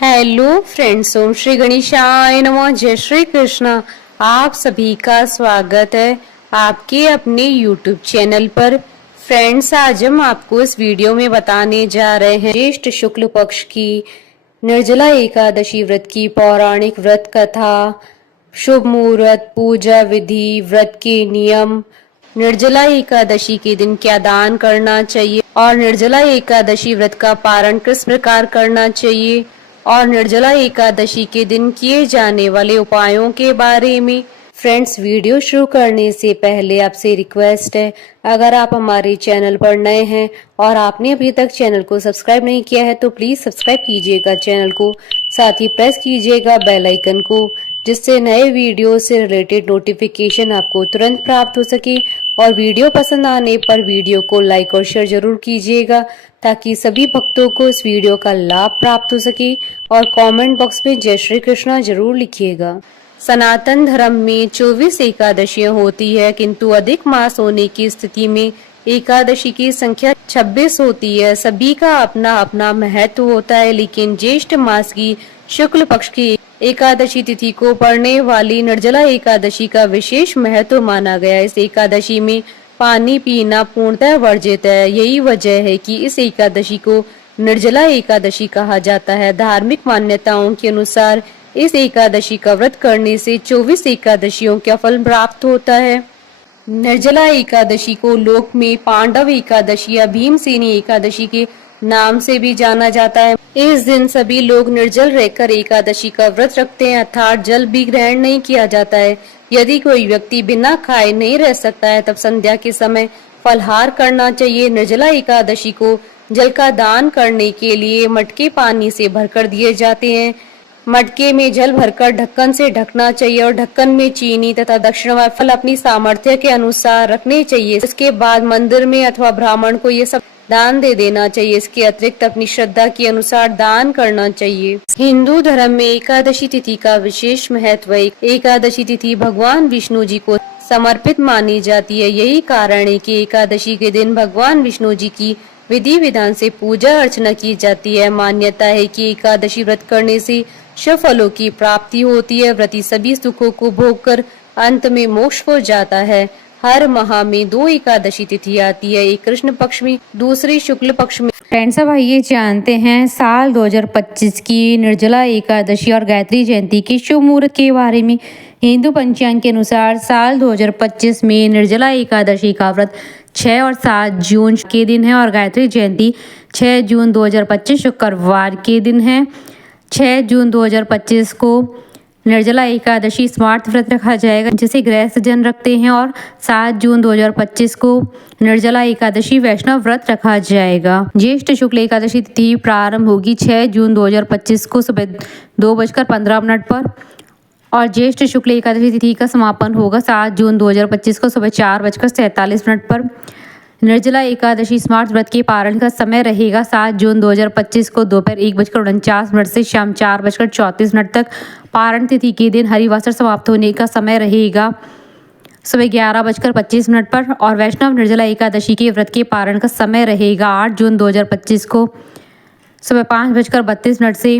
Hello friends, ओम श्री गणेशाय नमः। जय श्री कृष्णा। आप सभी का स्वागत है आपके अपने YouTube चैनल पर। फ्रेंड्स, आज हम आपको इस वीडियो में बताने जा रहे हैं ज्येष्ठ शुक्ल पक्ष की निर्जला एकादशी व्रत की पौराणिक व्रत कथा, शुभ मुहूर्त, पूजा विधि, व्रत के नियम, निर्जला एकादशी के दिन क्या दान करना चाहिए और निर्जला एकादशी व्रत का पारण किस प्रकार करना चाहिए और निर्जला एकादशी के दिन किए जाने वाले उपायों के बारे में। फ्रेंड्स, वीडियो शुरू करने से पहले आपसे रिक्वेस्ट है, अगर आप हमारे चैनल पर नए हैं और आपने अभी तक चैनल को सब्सक्राइब नहीं किया है तो प्लीज सब्सक्राइब कीजिएगा चैनल को, साथ ही प्रेस कीजिएगा बेल आइकन को, जिससे नए वीडियो से रिलेटेड नोटिफिकेशन आपको तुरंत प्राप्त हो सके। और वीडियो पसंद आने पर वीडियो को लाइक और शेयर जरूर कीजिएगा ताकि सभी भक्तों को इस वीडियो का लाभ प्राप्त हो सके। और कमेंट बॉक्स में जय श्री कृष्णा जरूर लिखिएगा। सनातन धर्म में 24 एकादशियां होती है, किंतु अधिक मास होने की स्थिति में एकादशी की संख्या 26 होती है। सभी का अपना अपना महत्व होता है, लेकिन ज्येष्ठ मास की शुक्ल पक्ष की एकादशी तिथि को पड़ने वाली निर्जला एकादशी का विशेष महत्व माना गया है। इस एकादशी में पानी पीना पूर्णतः वर्जित है। यही वजह है कि इस एकादशी को निर्जला एकादशी कहा जाता है। धार्मिक मान्यताओं के अनुसार इस एकादशी का व्रत करने से 24 एकादशियों का फल प्राप्त होता है। निर्जला एकादशी को लोक में पांडव एकादशी या भीमसेनी एकादशी के नाम से भी जाना जाता है। इस दिन सभी लोग निर्जल रहकर एकादशी का व्रत रखते हैं, अर्थात जल भी ग्रहण नहीं किया जाता है। यदि कोई व्यक्ति बिना खाए नहीं रह सकता है तब संध्या के समय फलहार करना चाहिए। निर्जला एकादशी को जल का दान करने के लिए मटके पानी से भरकर दिए जाते हैं। मटके में जल भरकर ढक्कन से ढकना चाहिए और ढक्कन में चीनी तथा दक्षिण व फल अपनी सामर्थ्य के अनुसार रखने चाहिए। इसके बाद मंदिर में अथवा ब्राह्मण को ये सब दान दे देना चाहिए। इसके अतिरिक्त अपनी श्रद्धा के अनुसार दान करना चाहिए। हिंदू धर्म में एकादशी तिथि का विशेष महत्व है। एकादशी तिथि भगवान विष्णु जी को समर्पित मानी जाती है। यही कारण है कि एकादशी के दिन भगवान विष्णु जी की विधि विधान से पूजा अर्चना की जाती है। मान्यता है कि एकादशी व्रत करने से शुभ फलों की प्राप्ति होती है। व्रती सभी सुखों को भोग कर अंत में मोक्ष को जाता है। हर माह में 2 एकादशी तिथि आती है, एक कृष्ण पक्ष में, दूसरी शुक्ल पक्ष में। फ्रेंड्स, अब आइए जानते हैं साल 2025 की निर्जला एकादशी और गायत्री जयंती के शुभ मुहूर्त के बारे में। हिंदू पंचांग के अनुसार साल 2025 में निर्जला एकादशी का व्रत 6 और 7 जून के दिन है और गायत्री जयंती 6 जून 2025 शुक्रवार के दिन है। 6 जून 2025 को निर्जला एकादशी स्मार्त व्रत रखा जाएगा, जिसे गृहस्थ जन रखते हैं, और 7 जून 2025 को निर्जला एकादशी वैष्णव व्रत रखा जाएगा। ज्येष्ठ शुक्ल एकादशी तिथि प्रारंभ होगी 6 जून 2025 को सुबह 2:15 पर और ज्येष्ठ शुक्ल एकादशी तिथि का समापन होगा 7 जून 2025 को सुबह 4:47 पर। निर्जला एकादशी स्मार्त व्रत के पारण का समय रहेगा 7 जून 2025 को दोपहर 1:49 से शाम 4:34 तक। पारण तिथि के दिन हरिवासर समाप्त होने का समय रहेगा सुबह 11:25 पर और वैष्णव निर्जला एकादशी के व्रत के पारण का समय रहेगा 8 जून 2025 को सुबह 5:32 से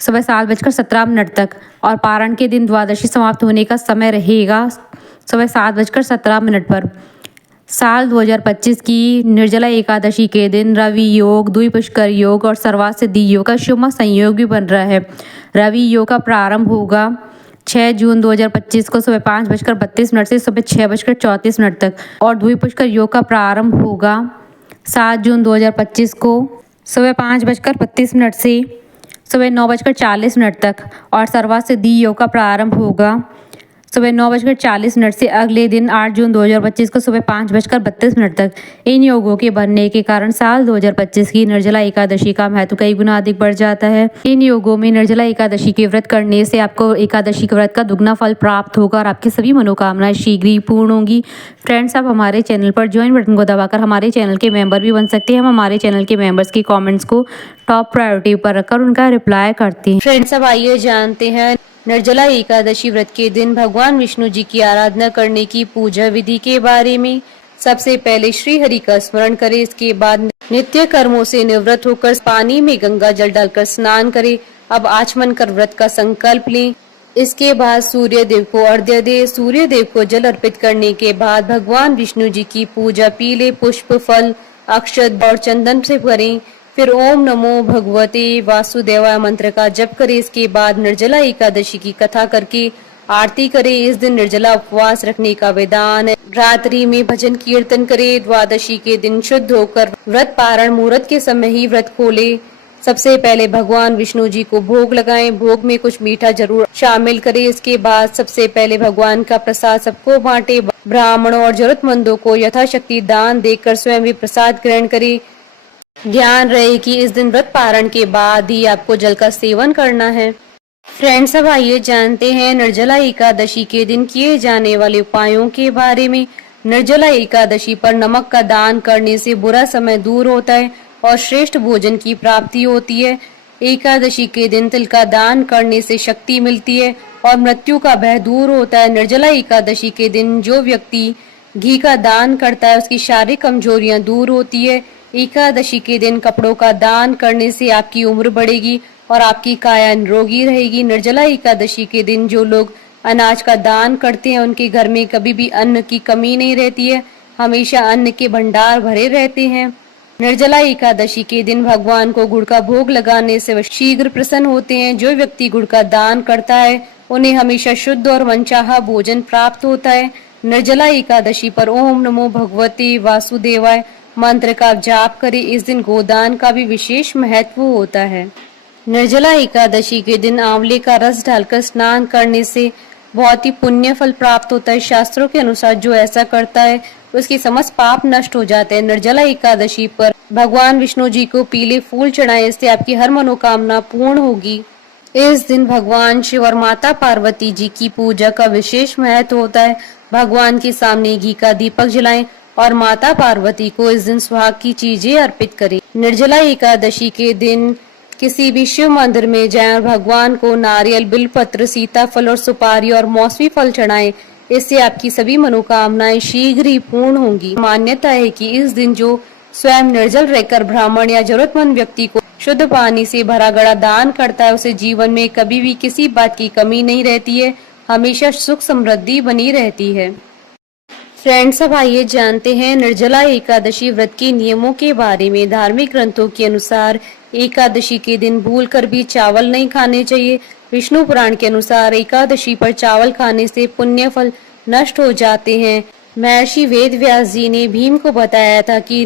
सुबह 7:17 तक और पारण के दिन द्वादशी समाप्त होने का समय रहेगा सुबह 7:17 पर। साल 2025 की निर्जला एकादशी के दिन रवि योग, द्विपुष्कर योग और सर्वासिद्धि योग का शुभ संयोग भी बन रहा है। रवि योग का प्रारंभ होगा 6 जून 2025 को सुबह 5:32 से सुबह 6:34 तक और द्विपुष्कर योग का प्रारंभ होगा 7 जून 2025 को सुबह 5:32 से सुबह 9:40 तक और सर्वासिद्धि योग का प्रारंभ होगा सुबह 9:40 से अगले दिन 8 जून 2025 को सुबह 5:32 तक। इन योगों के बनने के कारण साल 2025 की निर्जला एकादशी का महत्व कई गुना अधिक बढ़ जाता है। इन योगों में निर्जला एकादशी के व्रत करने से आपको एकादशी के व्रत का दुगना फल प्राप्त होगा और आपकी सभी मनोकामनाएं शीघ्र ही पूर्ण होंगी। फ्रेंड्स, आप हमारे चैनल पर ज्वाइन बटन को दबाकर हमारे चैनल के मेंबर भी बन सकते हैं। हम हमारे चैनल के मेंबर्स के कमेंट्स को टॉप प्रायोरिटी पर रखकर उनका रिप्लाई करते हैं। फ्रेंड्स, अब आइए जानते हैं निर्जला एकादशी व्रत के दिन भगवान विष्णु जी की आराधना करने की पूजा विधि के बारे में। सबसे पहले श्री हरि का स्मरण करें, इसके बाद नित्य कर्मों से निवृत्त होकर पानी में गंगा जल डालकर स्नान करें। अब आचमन कर व्रत का संकल्प लें। इसके बाद सूर्य देव को अर्घ्य दे। सूर्य देव को जल अर्पित करने के बाद भगवान विष्णु जी की पूजा पीले पुष्प, फल, अक्षत और चंदन से करें। फिर ओम नमो भगवते वासुदेवाय मंत्र का जप करें। इसके बाद निर्जला एकादशी की कथा करके आरती करें। इस दिन निर्जला उपवास रखने का विधान है। रात्रि में भजन कीर्तन करें। द्वादशी के दिन शुद्ध होकर व्रत पारण मुहूर्त के समय ही व्रत खोले। सबसे पहले भगवान विष्णु जी को भोग लगाएं। भोग में कुछ मीठा जरूर शामिल करें। इसके बाद सबसे पहले भगवान का प्रसाद सबको बांटे। ब्राह्मणों और जरूरतमंदों को यथाशक्ति दान देकर स्वयं भी प्रसाद ग्रहण करें। ध्यान रहे कि इस दिन व्रत पारण के बाद ही आपको जल का सेवन करना है। फ्रेंड्स, अब आइए जानते हैं निर्जला एकादशी के दिन किए जाने वाले उपायों के बारे में। निर्जला एकादशी पर नमक का दान करने से बुरा समय दूर होता है और श्रेष्ठ भोजन की प्राप्ति होती है। एकादशी के दिन तिल का दान करने से शक्ति मिलती है और मृत्यु का भय दूर होता है। निर्जला एकादशी के दिन जो व्यक्ति घी का दान करता है उसकी शारीरिक कमजोरियां दूर होती है। एकादशी के दिन कपड़ों का दान करने से आपकी उम्र बढ़ेगी और आपकी काया निरोगी रहेगी। निर्जला एकादशी के दिन जो लोग अनाज का दान करते हैं उनके घर में कभी भी अन्न की कमी नहीं रहती है, हमेशा अन्न के भंडार भरे रहते हैं। निर्जला एकादशी के दिन भगवान को गुड़ का भोग लगाने से वह शीघ्र प्रसन्न होते हैं। जो व्यक्ति गुड़ का दान करता है उन्हें हमेशा शुद्ध और मनचाहा भोजन प्राप्त होता है। निर्जला एकादशी पर ओम नमो भगवते वासुदेवाय मंत्र का जाप करें। इस दिन गोदान का भी विशेष महत्व होता है। निर्जला एकादशी के दिन आंवले का रस डालकर स्नान करने से बहुत ही पुण्य फल प्राप्त होता है। शास्त्रों के अनुसार जो ऐसा करता है उसके समस्त पाप नष्ट हो जाते हैं। निर्जला एकादशी पर भगवान विष्णु जी को पीले फूल चढ़ाएं, इससे आपकी हर मनोकामना पूर्ण होगी। इस दिन भगवान शिव और माता पार्वती जी की पूजा का विशेष महत्व होता है। भगवान के सामने घी का दीपक जलाएं और माता पार्वती को इस दिन सुहाग की चीजें अर्पित करें। निर्जला एकादशी के दिन किसी भी शिव मंदिर में जाएं और भगवान को नारियल, बिलपत्र, सीताफल और सुपारी और मौसमी फल चढ़ाएं। इससे आपकी सभी मनोकामनाएं शीघ्र ही पूर्ण होंगी। मान्यता है कि इस दिन जो स्वयं निर्जल रहकर ब्राह्मण या जरूरतमंद व्यक्ति को शुद्ध पानी से भरा घड़ा दान करता है उसे जीवन में कभी भी किसी बात की कमी नहीं रहती है, हमेशा सुख समृद्धि बनी रहती है। फ्रेंड्स, अब आइए जानते हैं निर्जला एकादशी व्रत के नियमों के बारे में। धार्मिक ग्रंथों के अनुसार एकादशी के दिन भूलकर भी चावल नहीं खाने चाहिए। विष्णु पुराण के अनुसार एकादशी पर चावल खाने से पुण्य फल नष्ट हो जाते हैं। महर्षि वेद व्यास जी ने भीम को बताया था कि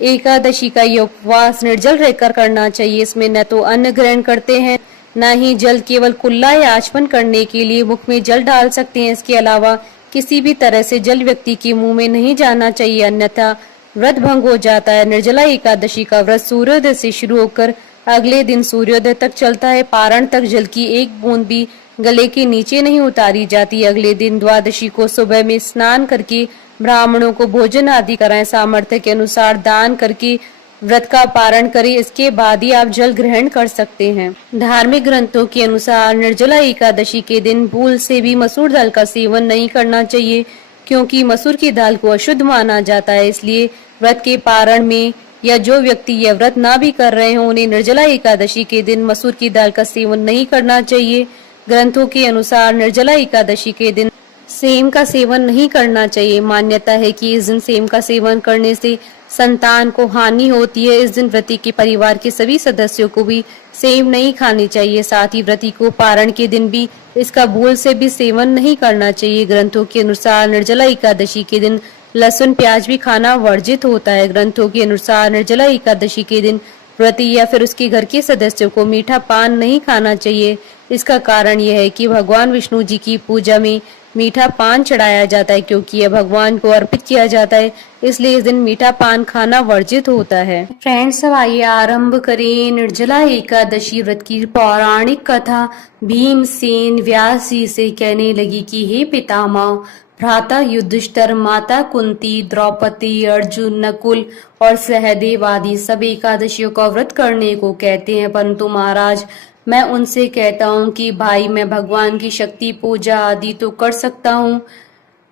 एकादशी का ये उपवास निर्जल रहकर करना चाहिए। इसमें न तो अन्न ग्रहण करते हैं न ही जल, केवल कुल्ला या आचमन करने के लिए मुख में जल डाल सकते हैं। इसके अलावा किसी भी तरह से जल व्यक्ति के मुंह में नहीं जाना चाहिए, अन्यथा व्रत भंग हो जाता है। निर्जला एकादशी का व्रत सूर्योदय से शुरू होकर अगले दिन सूर्योदय तक चलता है। पारण तक जल की एक बूंद भी गले के नीचे नहीं उतारी जाती। अगले दिन द्वादशी को सुबह में स्नान करके ब्राह्मणों को भोजन आदि कराएं। सामर्थ्य के अनुसार दान करके व्रत का पारण करें, इसके बाद ही आप जल ग्रहण कर सकते हैं। धार्मिक ग्रंथों के अनुसार निर्जला एकादशी के दिन भूल से भी मसूर दाल का सेवन नहीं करना चाहिए, क्योंकि मसूर की दाल को अशुद्ध माना जाता है। इसलिए व्रत के पारण में या जो व्यक्ति यह व्रत ना भी कर रहे हों उन्हें निर्जला एकादशी के दिन मसूर की दाल का सेवन नहीं करना चाहिए। ग्रंथों के अनुसार निर्जला एकादशी के दिन सेम का सेवन नहीं करना चाहिए। मान्यता है कि इस दिन सेम का सेवन करने से संतान को हानि होती है। इस दिन व्रती के परिवार के सभी सदस्यों को भी सेम नहीं खानी चाहिए। साथ ही व्रती को पारण के दिन भी इसका भूल से भी सेवन नहीं करना चाहिए। ग्रंथों के अनुसार निर्जला एकादशी के दिन लहसुन प्याज भी खाना वर्जित होता है। ग्रंथों के अनुसार निर्जला एकादशी के दिन व्रती या फिर उसके घर के सदस्यों को मीठा पान नहीं खाना चाहिए। इसका कारण यह है कि भगवान विष्णु जी की पूजा में मीठा पान चढ़ाया जाता है, क्योंकि यह भगवान को अर्पित किया जाता है, इसलिए इस दिन मीठा पान खाना वर्जित होता है। फ्रेंड्स, अब आइए आरंभ करें निर्जला एकादशी व्रत की पौराणिक कथा। भीमसेन व्यास जी से कहने लगी कि हे पितामह, भ्राता युधिष्ठिर, माता कुंती, द्रौपदी, अर्जुन, नकुल और सहदेव आदि सब एकादशियों का व्रत करने को कहते हैं, परंतु महाराज मैं उनसे कहता हूँ कि भाई मैं भगवान की शक्ति पूजा आदि तो कर सकता हूँ,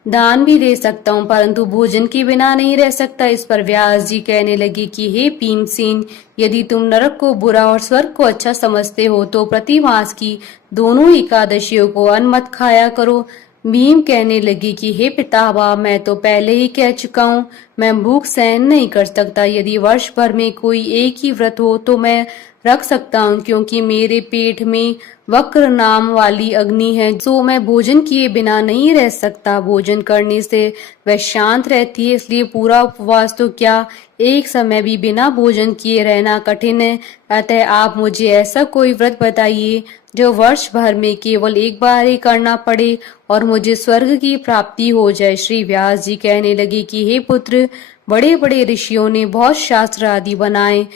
दान भी दे सकता हूँ, परंतु भोजन के बिना नहीं रह सकता। इस पर व्यास जी कहने लगे कि हे भीमसेन, यदि तुम नरक को बुरा और स्वर्ग को अच्छा समझते हो तो प्रतिमास की दोनों एकादशियों को अन्न मत खाया करो। भीम कहने लगे कि हे पितामह, मैं तो पहले ही कह चुका हूँ, मैं भूख सहन नहीं कर सकता। यदि वर्ष भर में कोई एक ही व्रत हो तो मैं रख सकता हूँ, क्योंकि मेरे पेट में वक्र नाम वाली अग्नि है, सो मैं भोजन किए बिना नहीं रह सकता। भोजन करने से वह शांत रहती है, इसलिए पूरा उपवास तो क्या, एक समय भी बिना भोजन किए रहना कठिन है। अतः आप मुझे ऐसा कोई व्रत बताइए जो वर्ष भर में केवल एक बार ही करना पड़े और मुझे स्वर्ग की प्राप्ति हो जाए। श्री व्यास जी कहने लगे कि हे पुत्र, बड़े बड़े ऋषियों ने बहुत शास्त्र आदि बनाए,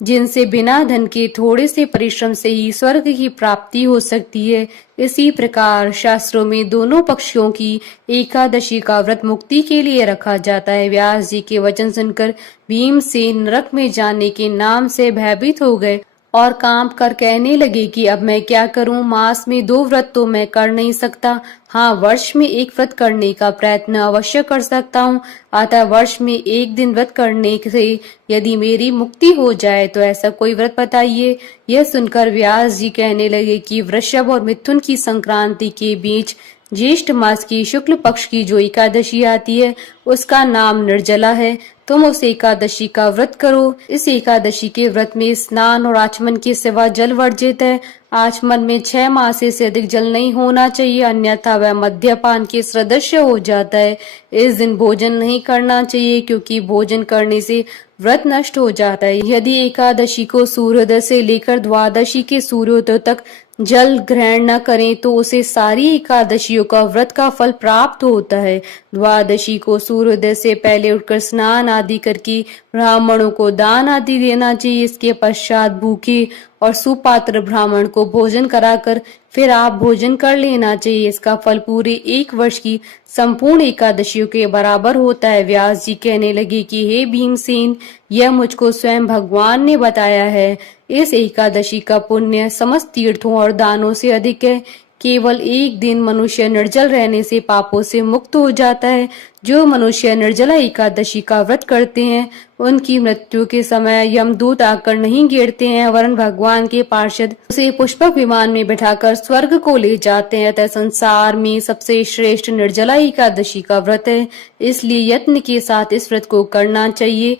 जिनसे बिना धन के थोड़े से परिश्रम से ही स्वर्ग की प्राप्ति हो सकती है। इसी प्रकार शास्त्रों में दोनों पक्षों की एकादशी का व्रत मुक्ति के लिए रखा जाता है। व्यास जी के वचन सुनकर भीमसेन नरक में जाने के नाम से भयभीत हो गए और कांप कर कहने लगे कि अब मैं क्या करूं। मास में 2 व्रत तो मैं कर नहीं सकता, हाँ वर्ष में 1 व्रत करने का प्रयत्न अवश्य कर सकता हूँ। अतः वर्ष में 1 दिन व्रत करने से यदि मेरी मुक्ति हो जाए तो ऐसा कोई व्रत बताइए। यह सुनकर व्यास जी कहने लगे कि वृषभ और मिथुन की संक्रांति के बीच ज्येष्ठ मास की शुक्ल पक्ष की जो एकादशी आती है उसका नाम निर्जला है। तुम उस एकादशी का व्रत करो। इस एकादशी के व्रत में स्नान और आचमन के सिवा जल वर्जित है। आचमन में 6 मासे से अधिक जल नहीं होना चाहिए, अन्यथा वह मद्यपान के सदृश हो जाता है। इस दिन भोजन नहीं करना चाहिए, क्योंकि भोजन करने से व्रत नष्ट हो जाता है। यदि एकादशी को सूर्योदय से लेकर द्वादशी के सूर्योदय तक जल ग्रहण न करें तो उसे सारी एकादशियों का व्रत का फल प्राप्त होता है। द्वादशी को सूर्योदय से पहले उठकर स्नान आदि करके ब्राह्मणों को दान आदि देना चाहिए। इसके पश्चात भूखे और सुपात्र ब्राह्मण को भोजन कराकर फिर आप भोजन कर लेना चाहिए। इसका फल पूरे 1 वर्ष की संपूर्ण एकादशियों के बराबर होता है। व्यास जी कहने लगे कि हे भीमसेन, यह मुझको स्वयं भगवान ने बताया है। इस एकादशी का पुण्य समस्त तीर्थों और दानों से अधिक है। केवल 1 दिन मनुष्य निर्जल रहने से पापों से मुक्त हो जाता है। जो मनुष्य निर्जला एकादशी का व्रत करते हैं उनकी मृत्यु के समय यमदूत आकर नहीं घेरते हैं, वरन भगवान के पार्षद उसे पुष्पक विमान में बिठाकर स्वर्ग को ले जाते हैं। अतः संसार में सबसे श्रेष्ठ निर्जला एकादशी का व्रत है, इसलिए यत्न के साथ इस व्रत को करना चाहिए।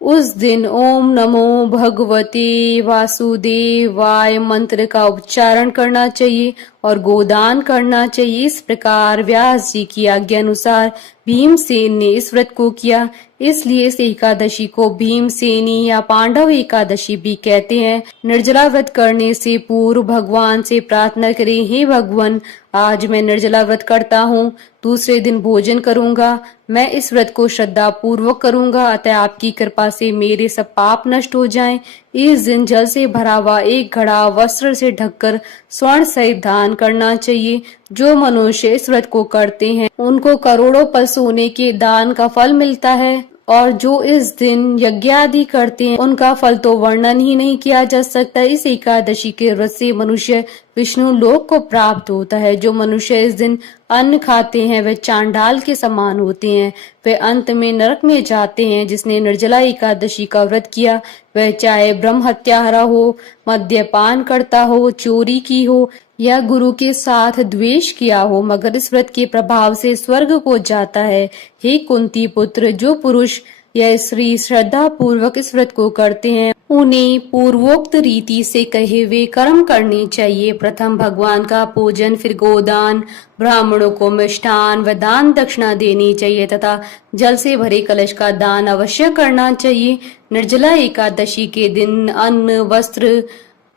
उस दिन ओम नमो भगवते वासुदेवाय मंत्र का उच्चारण करना चाहिए और गोदान करना चाहिए। इस प्रकार व्यास जी की आज्ञा अनुसार भीमसेन ने इस व्रत को किया, इसलिए इस एकादशी को भीमसेनी या पांडव एकादशी भी कहते हैं। निर्जला व्रत करने से पूर्व भगवान से प्रार्थना करें, हे भगवान, आज मैं निर्जला व्रत करता हूँ, दूसरे दिन भोजन करूंगा। मैं इस व्रत को श्रद्धा पूर्वक करूंगा, अतः आपकी कृपा से मेरे सब पाप नष्ट हो जाएं। इस दिन जल से भरा हुआ 1 घड़ा वस्त्र से ढककर स्वर्ण सहित दान करना चाहिए। जो मनुष्य इस व्रत को करते हैं उनको करोड़ों पल सोने के दान का फल मिलता है, और जो इस दिन यज्ञ आदि करते हैं उनका फल तो वर्णन ही नहीं किया जा सकता। इस एकादशी के व्रत से मनुष्य विष्णु लोक को प्राप्त होता है। जो मनुष्य इस दिन अन्न खाते हैं वे चांडाल के समान होते हैं, वे अंत में नरक में जाते हैं। जिसने निर्जला एकादशी का व्रत किया वह चाहे ब्रह्म हत्यारा हो, मद्यपान करता हो, चोरी की हो या गुरु के साथ द्वेष किया हो, मगर इस व्रत के प्रभाव से स्वर्ग को जाता है। हे कुंती पुत्र, जो पुरुष या स्त्री श्रद्धा पूर्वक इस व्रत को करते हैं उन्हें पूर्वोक्त रीति से कहे हुए कर्म करने चाहिए। प्रथम भगवान का पूजन, फिर गोदान, ब्राह्मणों को मिष्ठान व दान दक्षिणा देनी चाहिए तथा जल से भरे कलश का दान अवश्य करना चाहिए। निर्जला एकादशी के दिन अन्न, वस्त्र,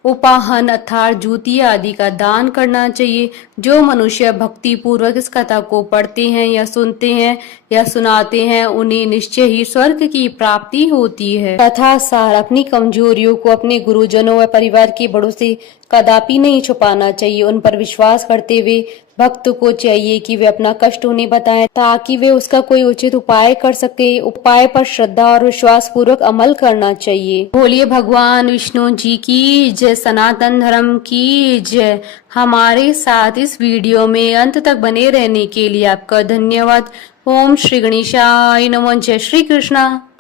उपाहन अर्थात जूती आदि का दान करना चाहिए। जो मनुष्य भक्ति पूर्वक इस कथा को पढ़ते हैं या सुनते हैं या सुनाते हैं उन्हें निश्चय ही स्वर्ग की प्राप्ति होती है। कथा सार, अपनी कमजोरियों को अपने गुरुजनों व परिवार के बड़ों से कदापि नहीं छुपाना चाहिए। उन पर विश्वास करते हुए भक्त को चाहिए कि वे अपना कष्ट उन्हें बताएं ताकि वे उसका कोई उचित उपाय कर सके। उपाय पर श्रद्धा और विश्वास पूर्वक अमल करना चाहिए। बोलिए भगवान विष्णु जी की जय, सनातन धर्म की जय। हमारे साथ इस वीडियो में अंत तक बने रहने के लिए आपका धन्यवाद। ओम श्री गणेशाय नमः। जय श्री कृष्णा।